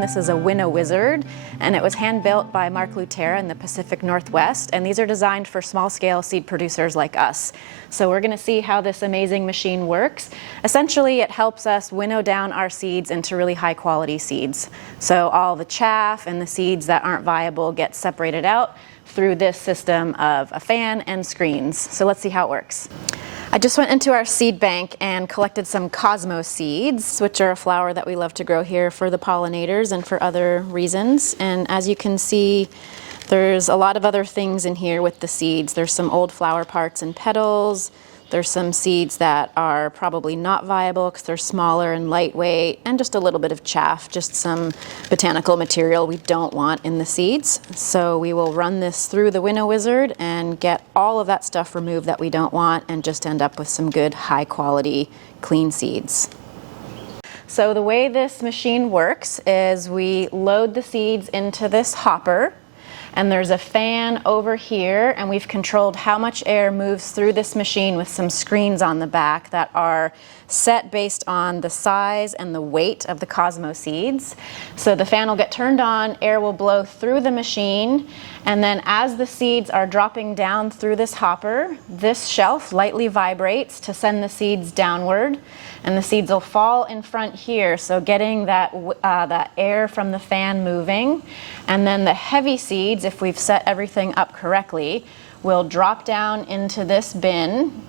This is a Winnow Wizard, and it was hand-built by Mark Lutera in the Pacific Northwest, and these are designed for small-scale seed producers like us. So we're going to see how this amazing machine works. Essentially, it helps us winnow down our seeds into really high-quality seeds. So all the chaff and the seeds that aren't viable get separated out through this system of a fan and screens. So let's see how it works. I just went into our seed bank and collected some cosmos seeds, which are a flower that we love to grow here for the pollinators and for other reasons. And as you can see, there's a lot of other things in here with the seeds. There's some old flower parts and petals. There's some seeds that are probably not viable because they're smaller and lightweight, and just a little bit of chaff, just some botanical material we don't want in the seeds. So we will run this through the Winnow Wizard and get all of that stuff removed that we don't want and just end up with some good, high quality, clean seeds. So the way this machine works is we load the seeds into this hopper, and there's a fan over here, and we've controlled how much air moves through this machine with some screens on the back that are set based on the size and the weight of the cosmos seeds. So the fan will get turned on, air will blow through the machine, and then as the seeds are dropping down through this hopper, this shelf lightly vibrates to send the seeds downward, and the seeds will fall in front here, so getting that air from the fan moving. And then the heavy seeds, if we've set everything up correctly, will drop down into this bin.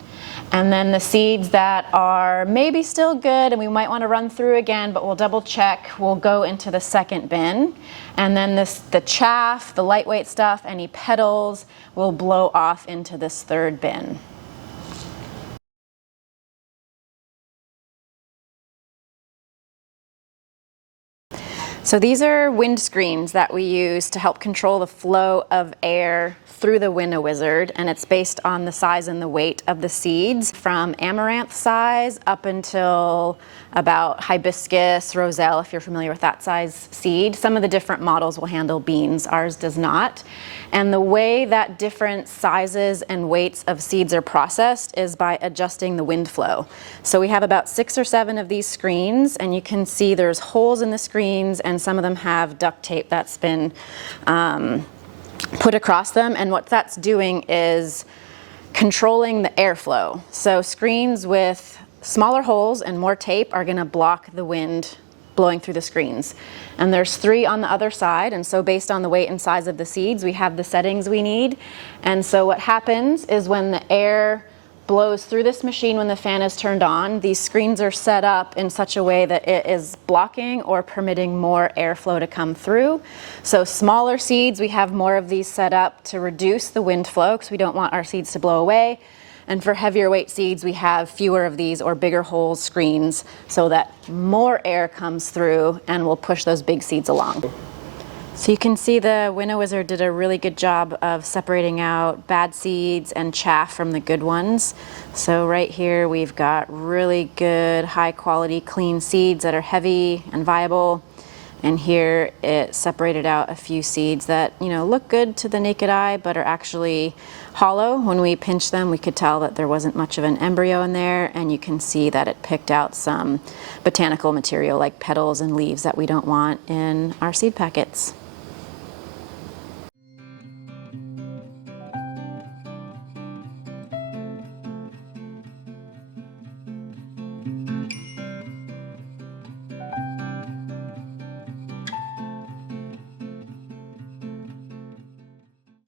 And then the seeds that are maybe still good and we might want to run through again, but we'll double check, will go into the second bin. And then the chaff, the lightweight stuff, any petals will blow off into this third bin. So these are wind screens that we use to help control the flow of air through the Winnow Wizard, and it's based on the size and the weight of the seeds, from amaranth size up until about hibiscus, roselle, if you're familiar with that size seed. Some of the different models will handle beans, ours does not. And the way that different sizes and weights of seeds are processed is by adjusting the wind flow. So we have about 6 or 7 of these screens, and you can see there's holes in the screens, and some of them have duct tape that's been put across them, and what that's doing is controlling the airflow. So screens with smaller holes and more tape are going to block the wind blowing through the screens. And there's 3 on the other side, and so based on the weight and size of the seeds, we have the settings we need. And so what happens is when the air blows through this machine when the fan is turned on, these screens are set up in such a way that it is blocking or permitting more airflow to come through. So smaller seeds, we have more of these set up to reduce the wind flow because we don't want our seeds to blow away. And for heavier weight seeds, we have fewer of these or bigger hole screens so that more air comes through and will push those big seeds along. So you can see the Winnow Wizard did a really good job of separating out bad seeds and chaff from the good ones. So right here we've got really good, high quality, clean seeds that are heavy and viable. And here it separated out a few seeds that, you know, look good to the naked eye but are actually hollow. When we pinched them, we could tell that there wasn't much of an embryo in there, and you can see that it picked out some botanical material like petals and leaves that we don't want in our seed packets.